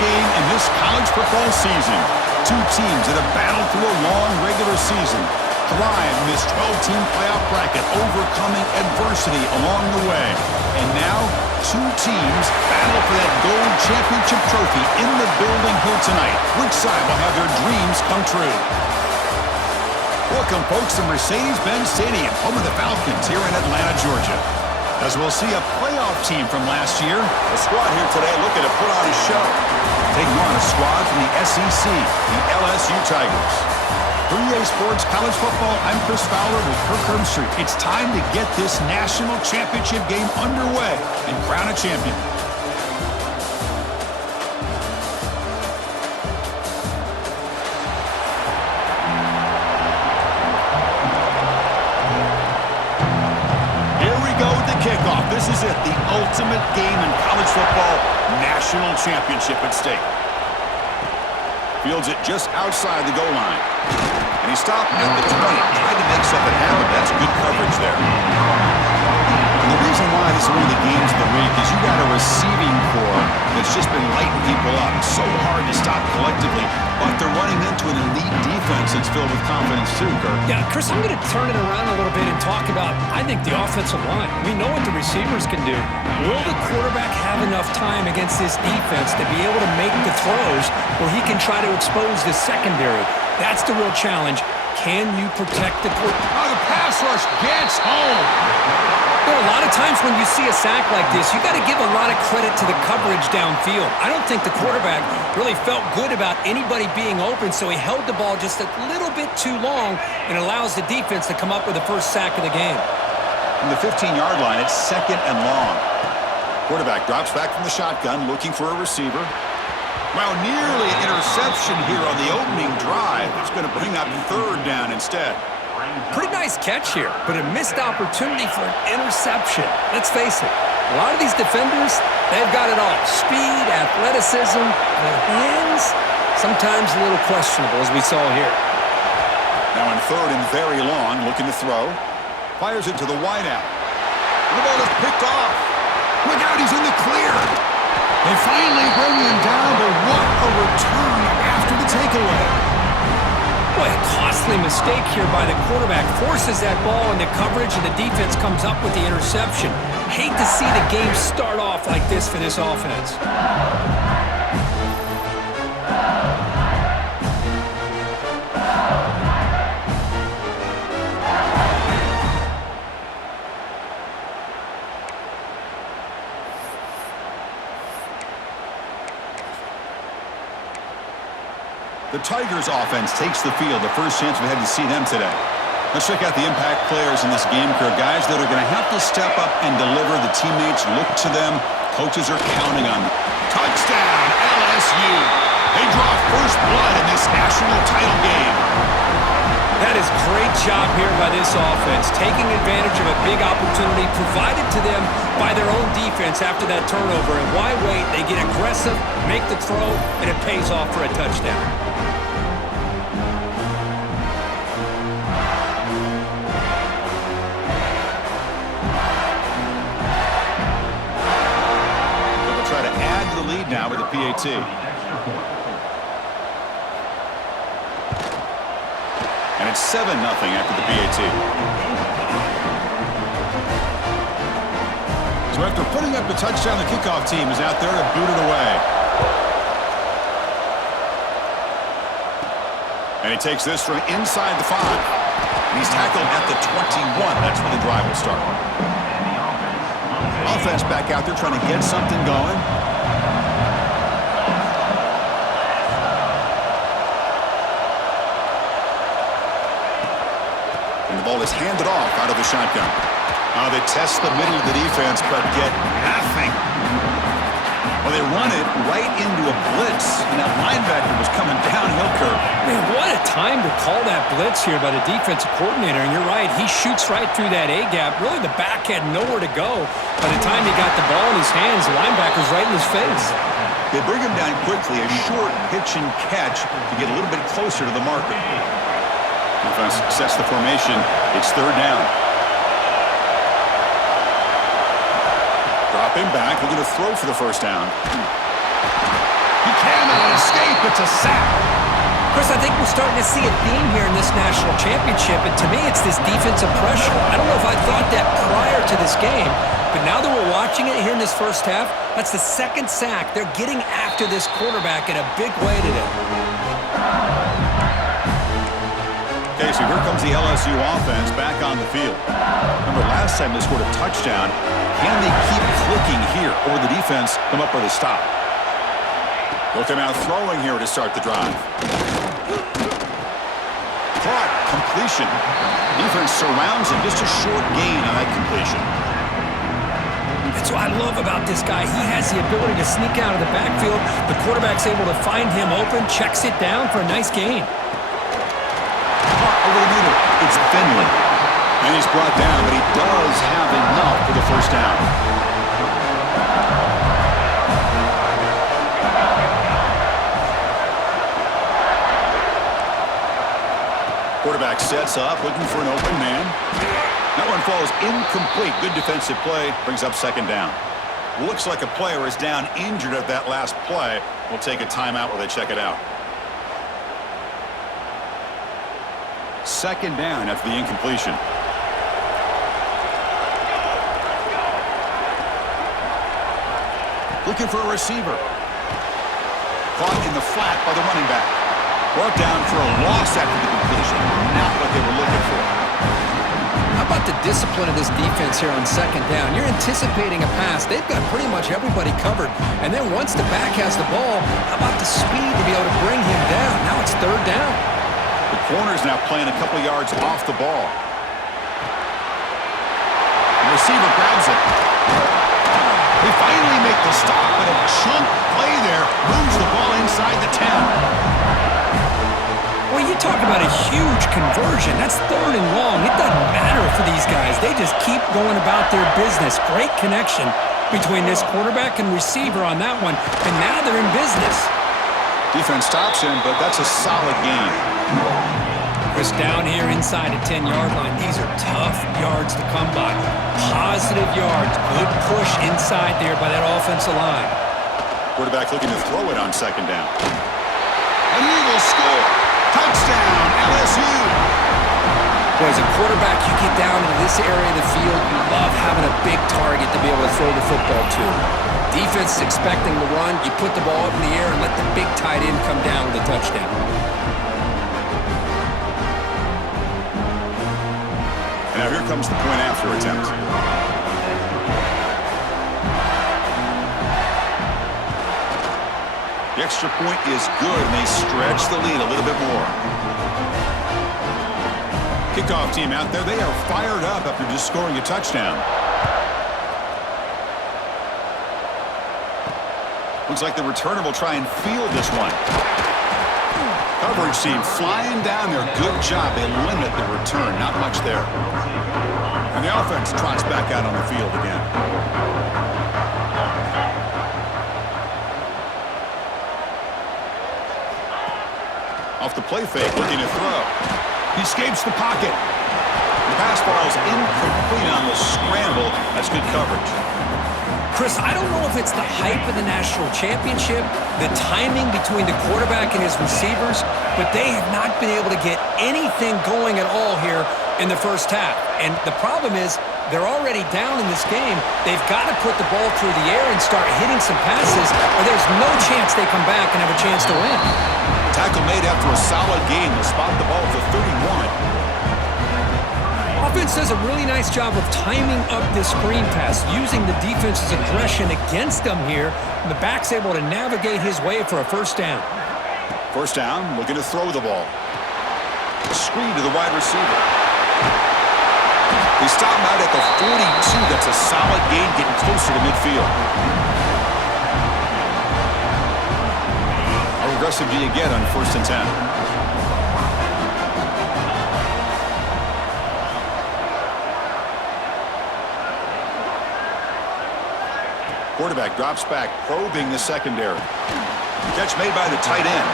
game in this college football season. Two teams that have battled through a long regular season, thrive in this 12-team playoff bracket, overcoming adversity along the way. And now, two teams battle for that gold championship trophy in the building here tonight. Which side will have their dreams come true? Welcome, folks, to Mercedes-Benz Stadium, home of the Falcons here in Atlanta, Georgia. As we'll see a playoff team from last year. The squad here today looking to put on a show. Taking on a squad from the SEC, the LSU Tigers. For EA Sports College Football, I'm Chris Fowler with Kirk Herbstreit. It's time to get this national championship game underway and crown a champion. Kickoff. This is it, the ultimate game in college football, national championship at stake. Fields it just outside the goal line. And he stopped at the 20, tried to make something happen. That's good coverage there. And the reason why this is one of the games of the week is you got a receiving corps that's just been lighting people up. So hard to stop collectively, but they're running into an elite defense that's filled with confidence too, Kirk. Yeah, Chris, I'm going to turn it around a little bit and talk about, I think, the offensive line. We know what the receivers can do. Will the quarterback have enough time against this defense to be able to make the throws where he can try to expose the secondary? That's the real challenge. Can you protect the quarterback? Oh, the pass rush gets home. You know, a lot of times when you see a sack like this, you got to give a lot of credit to the coverage downfield. I don't think the quarterback really felt good about anybody being open, so he held the ball just a little bit too long and allows the defense to come up with the first sack of the game. From the 15-yard line, it's 2nd and long. Quarterback drops back from the shotgun, looking for a receiver. Well, nearly an interception here on the opening drive. It's going to bring up 3rd down instead. Pretty nice catch here, but a missed opportunity for an interception. Let's face it, a lot of these defenders, they've got it all. Speed, athleticism, their hands, sometimes a little questionable, as we saw here. Now in 3rd and very long, looking to throw. Fires it to the wideout. The ball is picked off. Look out, he's in the clear. They finally bring him down, but what a return after the takeaway. Boy, a costly mistake here by the quarterback. Forces that ball into coverage, and the defense comes up with the interception. Hate to see the game start off like this for this offense. The Tigers offense takes the field. The first chance we had to see them today. Let's check out the impact players in this game, Kirk. Guys that are going to have to step up and deliver. The teammates look to them. Coaches are counting on them. Touchdown, LSU. They draw first blood in this national title game. That is great job here by this offense, taking advantage of a big opportunity provided to them by their own defense after that turnover. And why wait? They get aggressive, make the throw, and it pays off for a touchdown. They'll try to add to the lead now with a PAT. And it's 7-0 after the PAT. So after putting up the touchdown, the kickoff team is out there to boot it away. And he takes this from inside the 5. And he's tackled at the 21. That's where the drive will start. Offense back out there trying to get something going. The ball is handed off out of the shotgun. They test the middle of the defense, but get nothing. Well, they run it right into a blitz, and that linebacker was coming downhill curve. Man, what a time to call that blitz here by the defensive coordinator. And you're right, he shoots right through that A-gap. Really, the back had nowhere to go. By the time he got the ball in his hands, the linebacker's right in his face. They bring him down quickly, a short pitch and catch to get a little bit closer to the marker. Defense sets the formation. It's 3rd down. Dropping back, looking to throw for the first down. He can't. escape. It's a sack. Chris, I think we're starting to see a theme here in this national championship, and to me, it's this defensive pressure. I don't know if I thought that prior to this game, but now that we're watching it here in this first half, that's the second sack. They're getting after this quarterback in a big way today. Okay, so here comes the LSU offense back on the field. Remember, last time they scored a touchdown. Can they keep clicking here, or the defense come up with a stop? They'll come out throwing here to start the drive. Caught. Completion. Defense surrounds him. Just a short gain on that completion. That's what I love about this guy. He has the ability to sneak out of the backfield. The quarterback's able to find him open, checks it down for a nice gain. Caught over the middle. It's Finley. And he's brought down, but he does have enough for the first down. Quarterback sets up, looking for an open man. That one falls incomplete. Good defensive play. Brings up second down. Looks like a player is down injured at that last play. We'll take a timeout while they check it out. Second down after the incompletion. Looking for a receiver. Caught in the flat by the running back. Brought down for a loss after the completion. Not what they were looking for. How about the discipline of this defense here on second down? You're anticipating a pass. They've got pretty much everybody covered. And then once the back has the ball, how about the speed to be able to bring him down? Now it's third down. The corner's now playing a couple yards off the ball. The receiver grabs it. They finally make the stop, but a chunk play there moves the ball inside the 10. Well, you talk about a huge conversion. That's third and long. It doesn't matter for these guys. They just keep going about their business. Great connection between this quarterback and receiver on that one, and now they're in business. Defense stops him, but that's a solid gain. Chris, down here inside the 10-yard line, these are tough yards to come by. Positive yards. Good push inside there by that offensive line. Quarterback looking to throw it on second down. And he will score. Touchdown, LSU. Boy, as a quarterback, you get down into this area of the field, you love having a big target to be able to throw the football to. Defense is expecting the run. You put the ball up in the air and let the big tight end come down with a touchdown. And now here comes the point after attempt. The extra point is good, and they stretch the lead a little bit more. Kickoff team out there, they are fired up after just scoring a touchdown. Looks like the returner will try and field this one. Coverage team flying down there. Good job. They limit the return. Not much there. And the offense trots back out on the field again. Off the play fake, looking to throw. He escapes the pocket. The pass ball is incomplete on the scramble. That's good coverage. Chris, I don't know if it's the hype of the national championship, the timing between the quarterback and his receivers, but they have not been able to get anything going at all here in the first half. And the problem is they're already down in this game. They've got to put the ball through the air and start hitting some passes, or there's no chance they come back and have a chance to win. Tackle made after a solid game. They'll spot the ball at the 31. Offense does a really nice job of timing up this screen pass, using the defense's aggression against them here. And the back's able to navigate his way for a first down. First down, looking to throw the ball. Screen to the wide receiver. They stop him out at the 42. That's a solid gain, getting closer to midfield. How aggressive do you get on first and 10? Quarterback drops back, probing the secondary. Catch made by the tight end.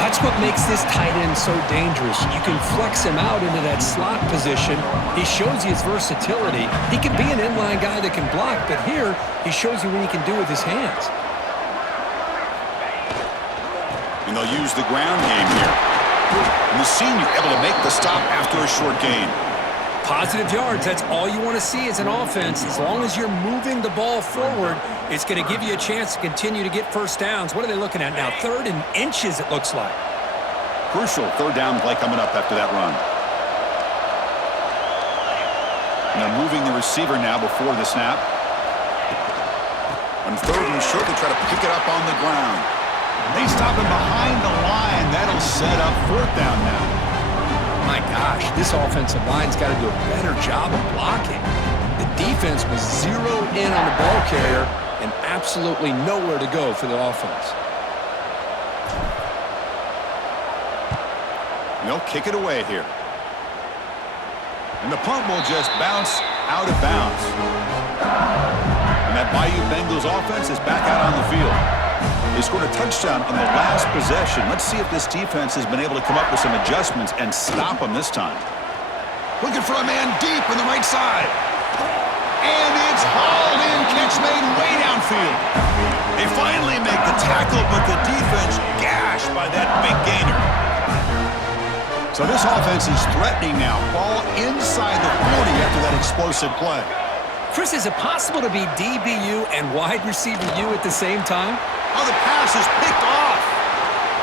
That's what makes this tight end so dangerous. You can flex him out into that slot position. He shows you his versatility. He can be an inline guy that can block, but here he shows you what he can do with his hands. And they'll use the ground game here. And the senior able to make the stop after a short gain. Positive yards, that's all you want to see as an offense. As long as you're moving the ball forward, it's going to give you a chance to continue to get first downs. What are they looking at now? 3rd and inches, it looks like. Crucial 3rd down play coming up after that run. And they're moving the receiver now before the snap. On 3rd and short, they try to pick it up on the ground. They stop him behind the line. That'll set up 4th down now. My gosh, this offensive line's got to do a better job of blocking. The defense was zeroed in on the ball carrier and absolutely nowhere to go for the offense. They'll kick it away here. And the punt will just bounce out of bounds. And that Bayou Bengals offense is back out on the field. They scored a touchdown on the last possession. Let's see if this defense has been able to come up with some adjustments and stop them this time. Looking for a man deep on the right side. And it's hauled in. Catch made way downfield. They finally make the tackle, but the defense gashed by that big gainer. So this offense is threatening now. Ball inside the 40 after that explosive play. Chris, is it possible to be DBU and wide receiver U at the same time? Oh, the pass is picked off.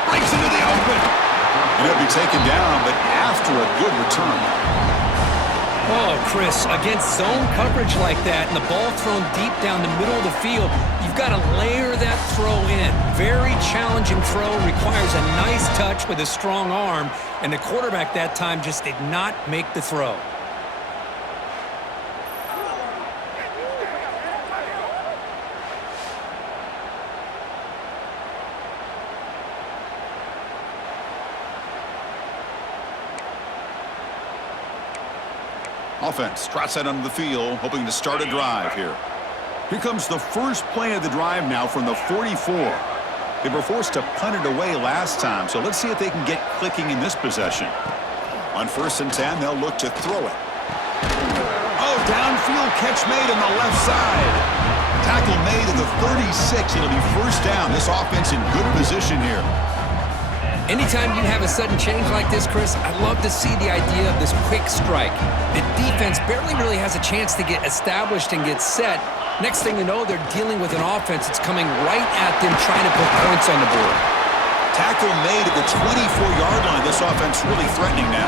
Breaks into the open. And it'll be taken down, but after a good return. Oh, Chris, against zone coverage like that and the ball thrown deep down the middle of the field, you've got to layer that throw in. Very challenging throw, requires a nice touch with a strong arm, and the quarterback that time just did not make the throw. Offense trots out onto the field, hoping to start a drive here. Here comes the first play of the drive now from the 44. They were forced to punt it away last time, so let's see if they can get clicking in this possession. On 1st and 10, they'll look to throw it. Oh, downfield catch made on the left side. Tackle made at the 36. It'll be 1st down. This offense in good position here. Anytime you have a sudden change like this, Chris, I love to see the idea of this quick strike. The defense barely really has a chance to get established and get set. Next thing you know, they're dealing with an offense that's coming right at them, trying to put points on the board. Tackle made at the 24-yard line. This offense really threatening now.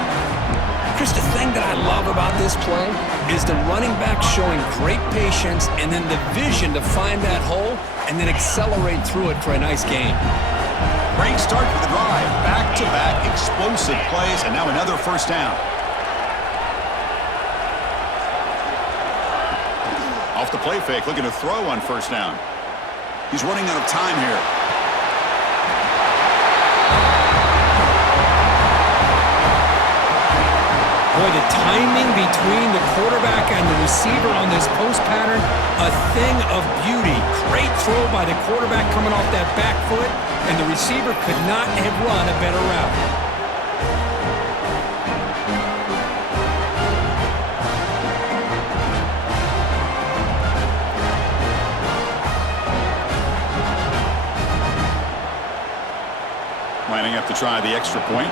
Chris, the thing that I love about this play is the running back showing great patience and then the vision to find that hole and then accelerate through it for a nice gain. Great start for the drive. Back-to-back explosive plays, and now another 1st down. Off the play fake, looking to throw on 1st down. He's running out of time here. Boy, the timing between the quarterback and the receiver on this post pattern, a thing of beauty. Great throw by the quarterback coming off that back foot, and the receiver could not have run a better route. Lining up to try the extra point.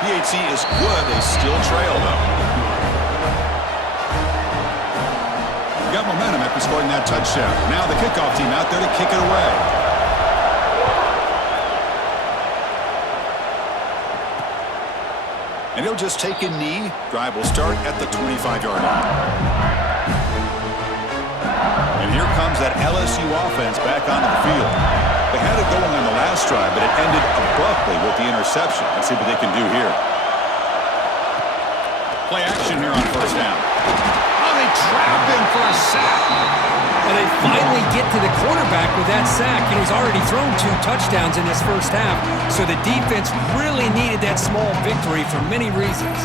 PAT is good. They still trail, though. They got momentum after scoring that touchdown. Now the kickoff team out there to kick it away. And he'll just take a knee. Drive will start at the 25-yard line. And here comes that LSU offense back onto the field. They had it going on the last drive, but it ended abruptly with the interception. Let's see what they can do here. Play action here on 1st down. Oh, they trap him for a sack. And they finally get to the quarterback with that sack. You know, he's already thrown 2 touchdowns in this 1st half, so the defense really needed that small victory for many reasons.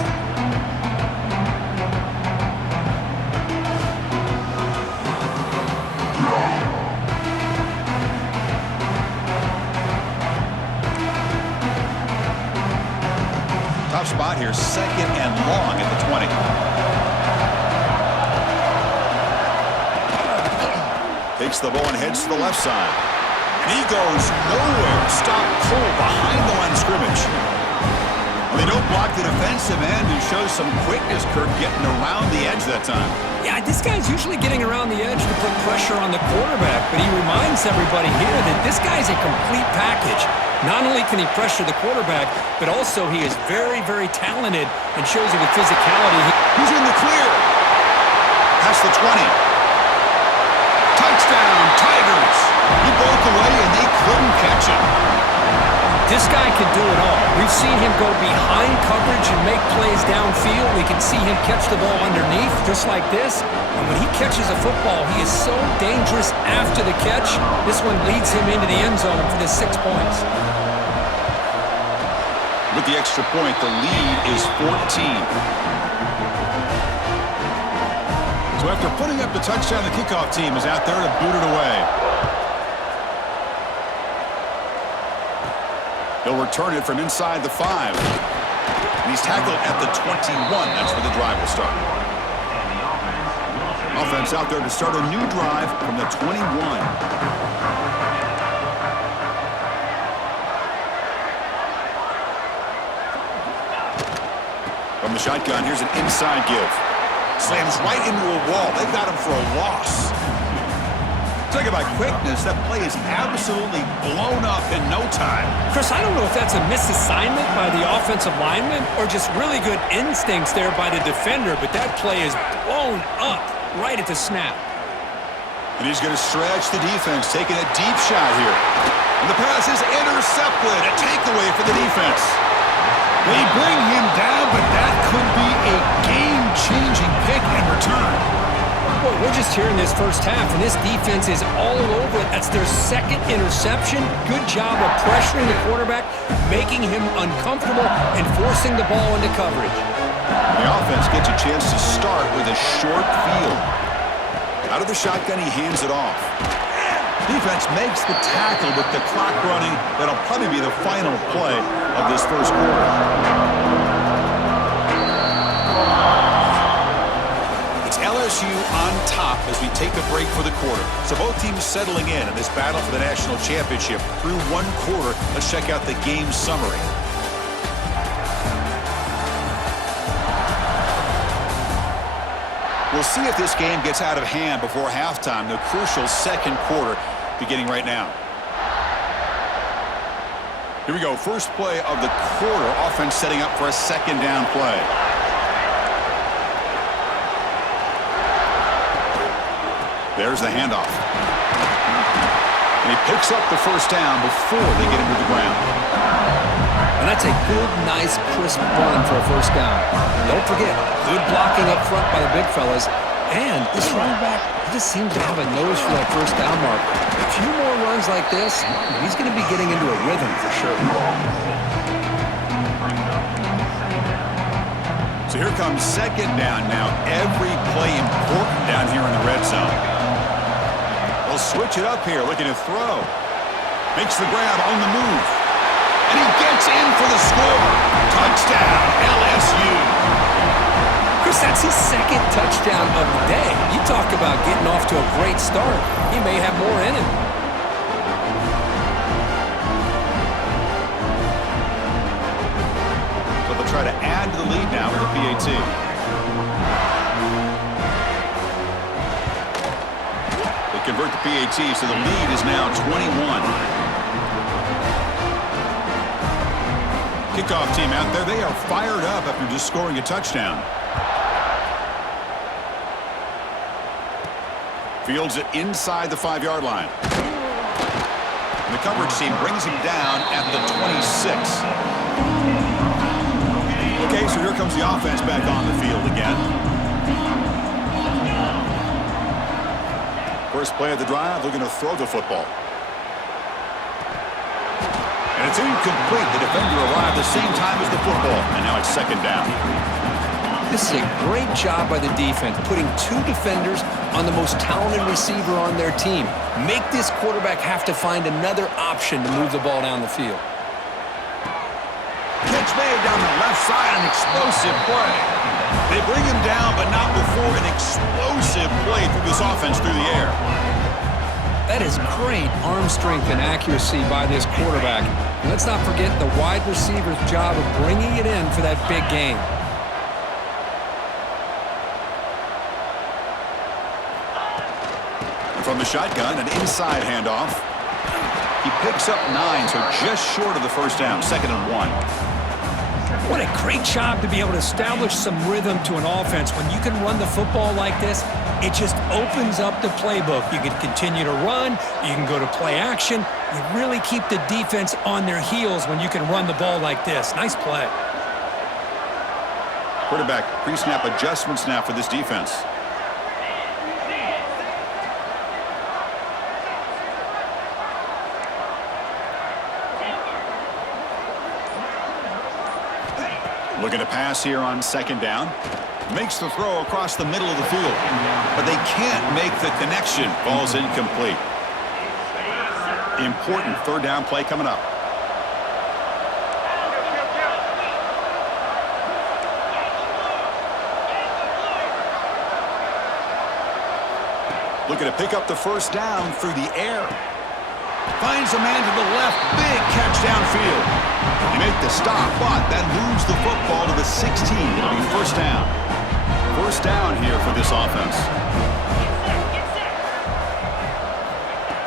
Tough spot here, 2nd and long at the 20. Takes the ball and heads to the left side. And he goes nowhere. Stop cold behind the line of scrimmage. Well, they don't block the defensive end, who shows some quickness, Kirk, getting around the edge that time. Yeah, this guy's usually getting around the edge to put pressure on the quarterback, but he reminds everybody here that this guy's a complete package. Not only can he pressure the quarterback, but also he is very, very talented and shows it with physicality. He's in the clear. Past the 20. Touchdown, Tigers. He broke away, and they couldn't catch him. This guy can do it all. We've seen him go behind coverage and make plays downfield. We can see him catch the ball underneath, just like this. And when he catches a football, he is so dangerous after the catch. This one leads him into the end zone for the 6 points. With the extra point, the lead is 14. So after putting up the touchdown, the kickoff team is out there to boot it away. He'll return it from inside the 5. And he's tackled at the 21. That's where the drive will start. Offense out there to start a new drive from the 21. From the shotgun, here's an inside give. Slams right into a wall. They've got him for a loss. Talk about quickness. That play is absolutely blown up in no time. Chris, I don't know if that's a misassignment by the offensive lineman or just really good instincts there by the defender, but that play is blown up right at the snap. And he's going to stretch the defense, taking a deep shot here. And the pass is intercepted. A takeaway for the defense. They bring him down, but that could be a game-changing pick and return. Boy, we're just here in this first half, and this defense is all over it. That's their second interception. Good job of pressuring the quarterback, making him uncomfortable, and forcing the ball into coverage. The offense gets a chance to start with a short field. Out of the shotgun, he hands it off. Defense makes the tackle with the clock running. That'll probably be the final play of this first quarter. LSU on top as we take a break for the quarter. So both teams settling in this battle for the national championship through one quarter. Let's check out the game summary. We'll see if this game gets out of hand before halftime. The crucial second quarter beginning right now. Here we go. First play of the quarter. Offense setting up for a second down play. There's the handoff. And he picks up the first down before they get him to the ground. And that's a good, nice, crisp run for a first down. Don't forget, good blocking up front by the big fellas. And this running back, he just seems to have a nose for that first down mark. A few more runs like this, he's going to be getting into a rhythm for sure. So here comes second down now. Every play important down here in the red zone. They'll switch it up here, looking to throw. Makes the grab on the move. And he gets in for the score. Touchdown, LSU. Chris, that's his second touchdown of the day. You talk about getting off to a great start. He may have more in him. So they'll try to add to the lead now with the PAT. They convert the PAT, so the lead is now 21. Kickoff team out there, they are fired up after just scoring a touchdown. Fields it inside the 5-yard line. And the coverage team brings him down at the 26. Okay, so here comes the offense back on the field again. First play of the drive, looking to throw the football. And it's incomplete. The defender arrived the same time as the football. And now it's second down. This is a great job by the defense, putting two defenders on the most talented receiver on their team. Make this quarterback have to find another option to move the ball down the field. Catch made down the left side, an explosive play. They bring him down, but not before an explosive play through this offense through the air. That is great arm strength and accuracy by this quarterback. And let's not forget the wide receiver's job of bringing it in for that big game. From the shotgun, an inside handoff. He picks up 9, so just short of the first down, 2nd and 1. What a great job to be able to establish some rhythm to an offense. When you can run the football like this, it just opens up the playbook. You can continue to run. You can go to play action. You really keep the defense on their heels when you can run the ball like this. Nice play. Quarterback pre-snap adjustments now for this defense. Looking to pass here on 2nd down. Makes the throw across the middle of the field. But they can't make the connection. Ball's incomplete. Important 3rd down play coming up. Looking to pick up the 1st down through the air. Finds a man to the left. Big catch downfield. They make the stop, but that moves the football to the 16. It'll be 1st down. 1st down here for this offense.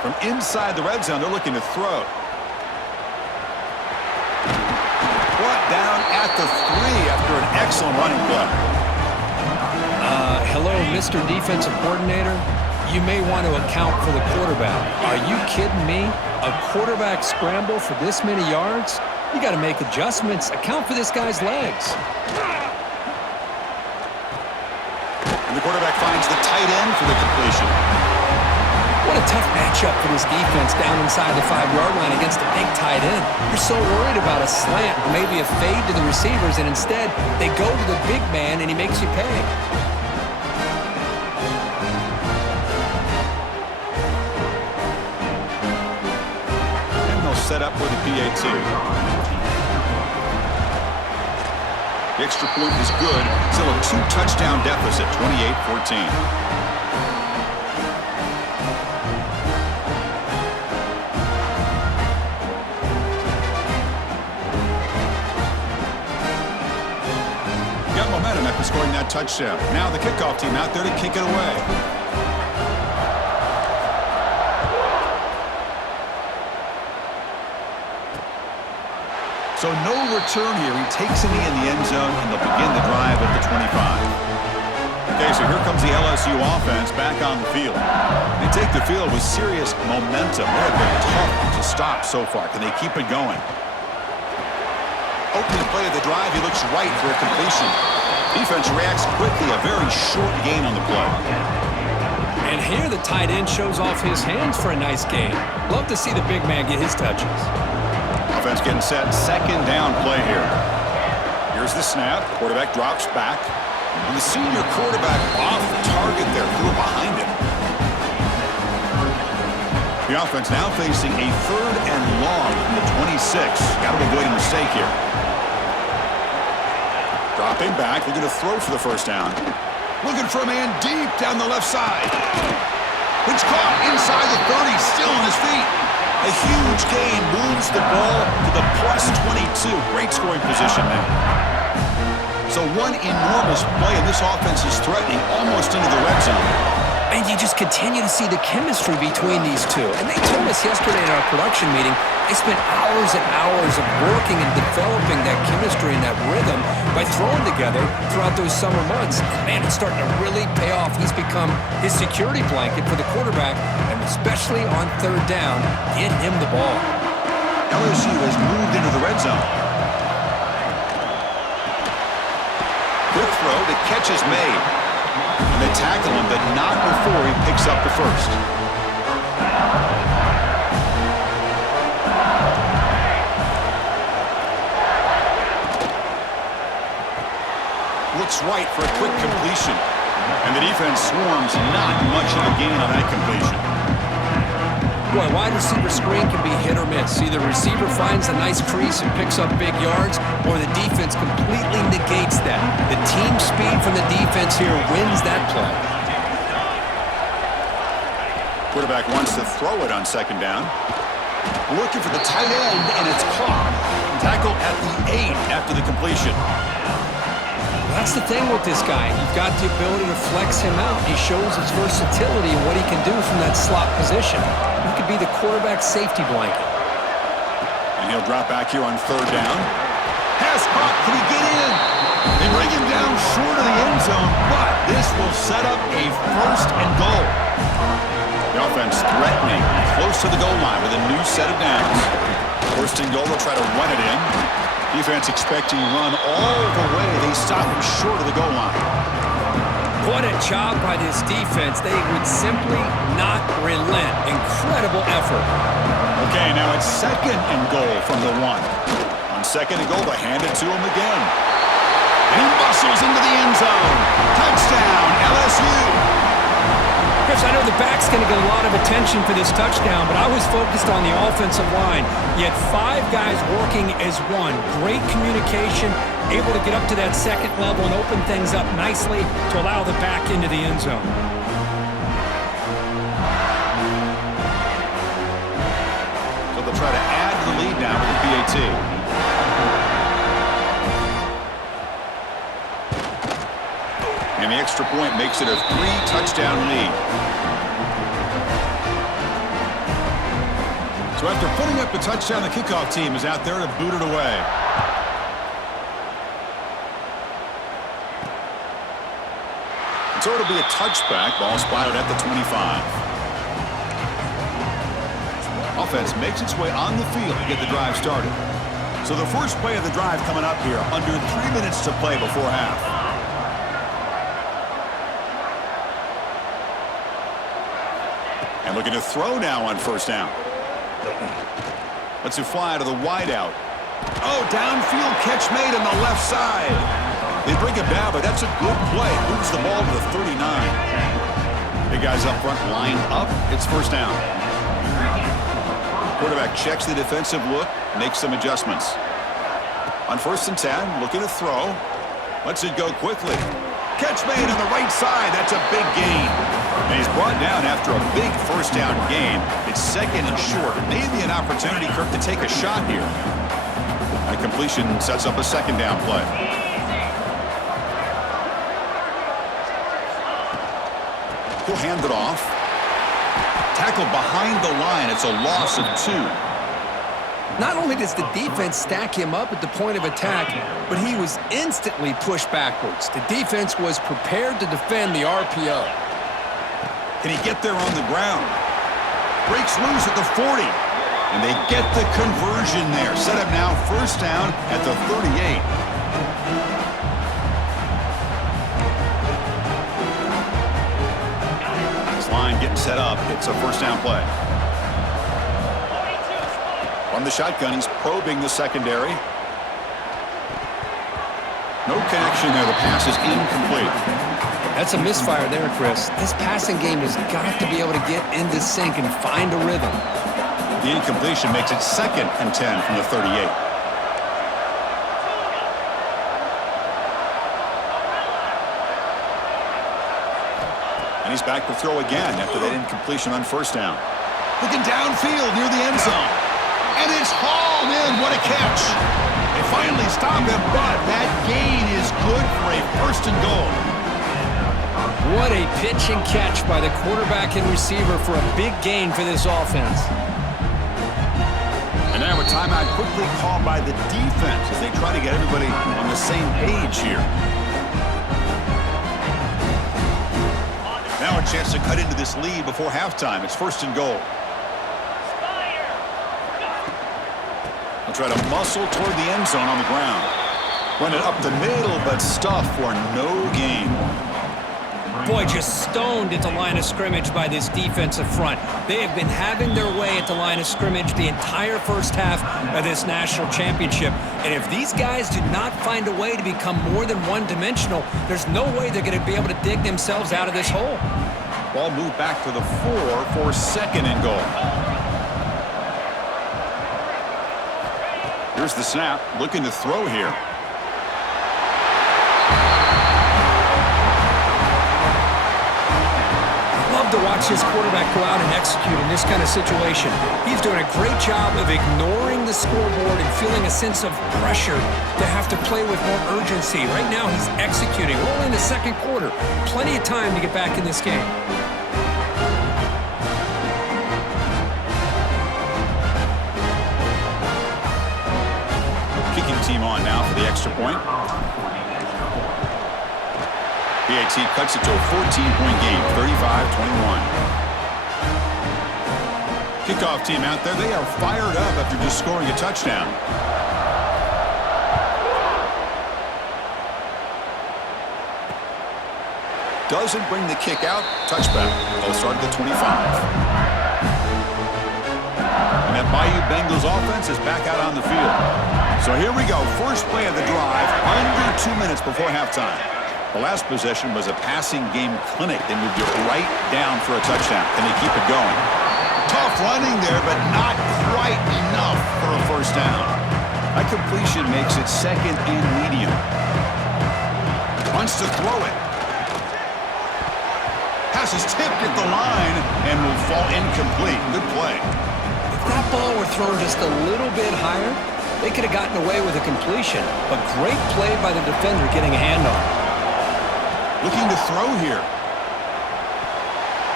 From inside the red zone, they're looking to throw. Brought down at the 3 after an excellent running play. Hello, Mr. Defensive Coordinator. You may want to account for the quarterback. Are you kidding me? A quarterback scramble for this many yards? You got to make adjustments. Account for this guy's legs. And the quarterback finds the tight end for the completion. What a tough matchup for this defense down inside the 5-yard line against a big tight end. You're so worried about a slant or maybe a fade to the receivers, and instead they go to the big man and he makes you pay. Set up for the PAT. The extra point is good. Still a 2-touchdown deficit, 28-14. Got momentum after scoring that touchdown. Now the kickoff team out there to kick it away. So no return here. He takes it in the end zone, and they'll begin the drive at the 25. Okay, so here comes the LSU offense back on the field. They take the field with serious momentum. They have been tough to stop so far. Can they keep it going? Opening play of the drive, he looks right for a completion. Defense reacts quickly. A very short gain on the play. And here the tight end shows off his hands for a nice gain. Love to see the big man get his touches. Offense getting set. 2nd down play here. Here's the snap. Quarterback drops back. And the senior quarterback off target there. Threw it behind him. The offense now facing a 3rd and long from the 26. Got to avoid a mistake here. Dropping back. Looking to throw for the 1st down. Looking for a man deep down the left side. It's caught inside the 30. Still on his feet. A huge gain moves the ball to the plus 22. Great scoring position now. So one enormous play, and this offense is threatening almost into the red zone. And you just continue to see the chemistry between these two. And they told us yesterday in our production meeting, they spent hours and hours of working and developing that chemistry and that rhythm by throwing together throughout those summer months. And man, it's starting to really pay off. He's become his security blanket for the quarterback, and especially on 3rd down, get him the ball. LSU has moved into the red zone. Quick throw, the catch is made. And they tackle him, but not before he picks up the 1st. Looks right for a quick completion. And the defense swarms not much of a gain on that completion. Boy, wide receiver screen can be hit or miss. Either receiver finds a nice crease and picks up big yards, or the defense completely negates that. The team speed from the defense here wins that play. Quarterback wants to throw it on second down. Looking for the tight end, and it's caught. Tackled at the 8 after the completion. That's the thing with this guy. You've got the ability to flex him out. He shows his versatility and what he can do from that slot position. He could be the quarterback safety blanket. And he'll drop back here on third down. Pass caught. Can he get in? They bring him down short of the end zone, but this will set up a first and goal. The offense threatening close to the goal line with a new set of downs. First and goal, they'll try to run it in. Defense expecting run all the way. They stop him short of the goal line. What a job by this defense. They would simply not relent. Incredible effort. Okay, now it's second and goal from the 1. On second and goal, they hand it to him again. And he muscles into the end zone. Touchdown, LSU. Chris, I know the back's going to get a lot of attention for this touchdown, but I was focused on the offensive line. You had 5 guys working as one. Great communication, able to get up to that second level and open things up nicely to allow the back into the end zone. So they'll try to add to the lead now with the PAT. And the extra point makes it a 3-touchdown lead. So after putting up the touchdown, the kickoff team is out there to boot it away. So it'll be a touchback. Ball spotted at the 25. Offense makes its way on the field to get the drive started. So the first play of the drive coming up here, under 3 minutes to play before half. And looking to throw now on first down. Let's it fly to the wideout. Oh, downfield catch made on the left side. They bring him down, but that's a good play. Moves the ball to the 39. Big guys up front line up. It's first down. Quarterback checks the defensive look, makes some adjustments. On first and 10, looking to throw. Lets it go quickly. Catch made on the right side. That's a big gain. And he's brought down after a big first down gain. It's second and short. Maybe an opportunity, Kirk, to take a shot here. A completion sets up a second down play. He'll hand it off. Tackled behind the line. It's a loss of 2. Not only does the defense stack him up at the point of attack, but he was instantly pushed backwards. The defense was prepared to defend the RPO. Can he get there on the ground? Breaks loose at the 40. And they get the conversion there. Set up now first down at the 38. This line getting set up. It's a first down play. From the shotgun, he's probing the secondary. No connection there. The pass is incomplete. That's a misfire there, Chris. This passing game has got to be able to get into sync and find a rhythm. The incompletion makes it second and 10 from the 38. And he's back to throw again after that incompletion on first down. Looking downfield near the end zone. And it's hauled in. What a catch. They finally stop him, but that gain is good for a first and goal. What a pitch and catch by the quarterback and receiver for a big gain for this offense. And now a timeout quickly called by the defense as they try to get everybody on the same page here. Now a chance to cut into this lead before halftime. It's first and goal. They'll try to muscle toward the end zone on the ground. Run it up the middle, but stuffed for no gain. Boy, just stoned at the line of scrimmage by this defensive front. They have been having their way at the line of scrimmage the entire first half of this national championship. And if these guys do not find a way to become more than one-dimensional, there's no way they're going to be able to dig themselves out of this hole. Ball moved back to the 4 for second and goal. Here's the snap, looking to throw here. love to watch this quarterback go out and execute in this kind of situation. He's doing a great job of ignoring the scoreboard and feeling a sense of pressure to have to play with more urgency. Right now, he's executing. We're only in the second quarter. Plenty of time to get back in this game. Kicking team on now for the extra point. PAT cuts it to a 14-point game, 35-21. Kickoff team out there, they are fired up after just scoring a touchdown. Doesn't bring the kick out, touchback. They'll start at the 25. And that Bayou Bengals offense is back out on the field. So here we go, first play of the drive, under 2 minutes before halftime. The last possession was a passing game clinic. They moved it right down for a touchdown. Can they keep it going? Tough running there, but not quite enough for a first down. That completion makes it second and medium. Wants to throw it. Pass is tipped at the line and will fall incomplete. Good play. If that ball were thrown just a little bit higher, they could have gotten away with a completion. But great play by the defender getting a hand on it. Looking to throw here.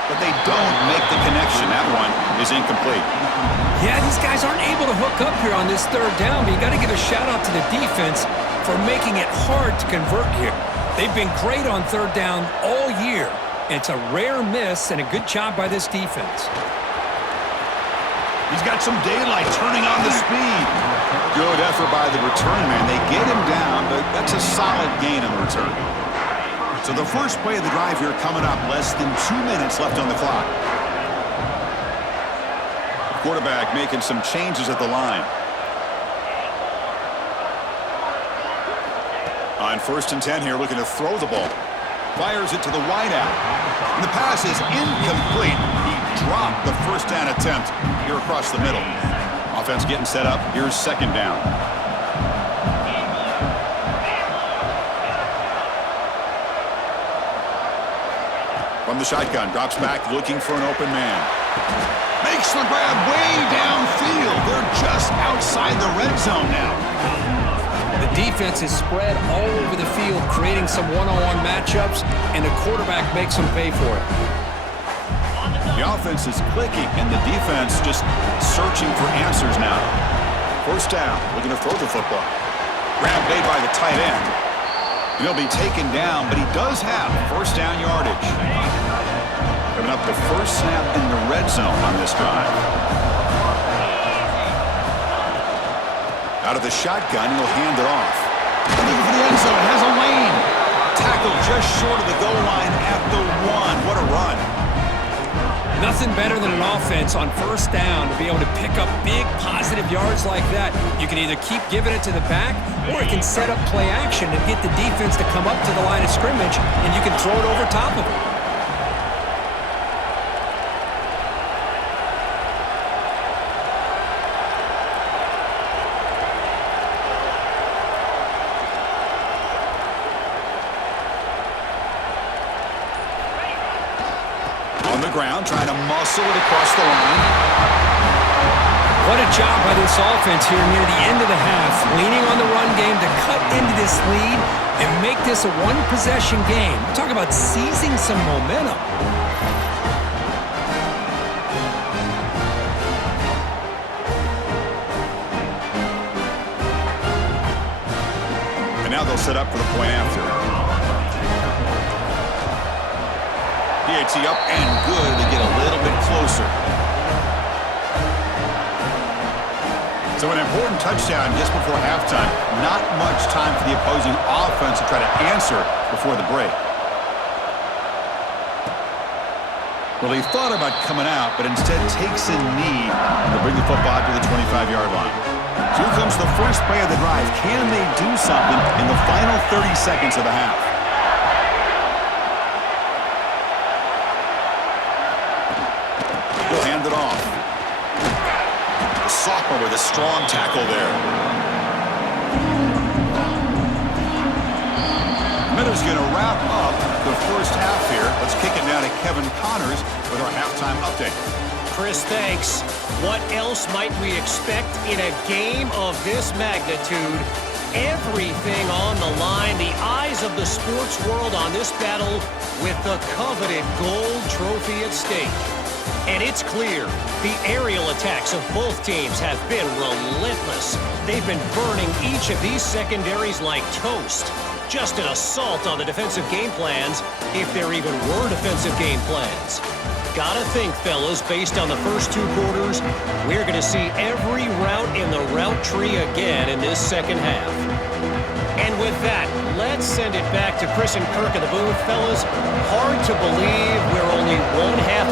But they don't make the connection. That one is incomplete. Yeah, these guys aren't able to hook up here on this third down, but you got to give a shout-out to the defense for making it hard to convert here. They've been great on third down all year. It's a rare miss and a good job by this defense. He's got some daylight turning on the speed. Good effort by the return man. They get him down, but that's a solid gain on the return. So the first play of the drive here coming up, less than 2 minutes left on the clock. The quarterback making some changes at the line. On 1st and 10 here, looking to throw the ball. Fires it to the wideout. And the pass is incomplete. He dropped the first down attempt here across the middle. Offense getting set up. Here's second down. From the shotgun, drops back looking for an open man. Makes the grab way downfield. They're just outside the red zone now. The defense is spread all over the field, creating some one-on-one matchups, and the quarterback makes them pay for it. The offense is clicking, and the defense just searching for answers now. First down, looking to throw the football. Grab made by the tight end. And he'll be taken down, but he does have first down yardage. Coming up the first snap in the red zone on this drive. Out of the shotgun, he'll hand it off. Looking for the end zone, has a lane. Tackled just short of the goal line at the 1. What a run. Nothing better than an offense on first down to be able to pick up big positive yards like that. You can either keep giving it to the back, or it can set up play action and get the defense to come up to the line of scrimmage, and you can throw it over top of it. Ground, trying to muscle it across the line. What a job by this offense here near the end of the half, leaning on the run game to cut into this lead and make this a one-possession game. We're talking about seizing some momentum. And now they'll set up for the point after. PAT up and good to get a little bit closer. So an important touchdown just before halftime. Not much time for the opposing offense to try to answer before the break. Well, he thought about coming out, but instead takes a knee to bring the football to the 25-yard line. So here comes the first play of the drive. Can they do something in the final 30 seconds of the half? He'll hand it off. The sophomore with a strong tackle there. Miller's going to wrap up the first half here. Let's kick it down to Kevin Connors with our halftime update. Chris, thanks. What else might we expect in a game of this magnitude? Everything on the line, the eyes of the sports world on this battle with the coveted gold trophy at stake. And it's clear, the aerial attacks of both teams have been relentless. They've been burning each of these secondaries like toast. Just an assault on the defensive game plans, if there even were defensive game plans. Gotta think, fellas, based on the first 2 quarters, we're going to see every route in the route tree again in this second half. And with that, let's send it back to Chris and Kirk in the booth. Fellas, hard to believe we're only one half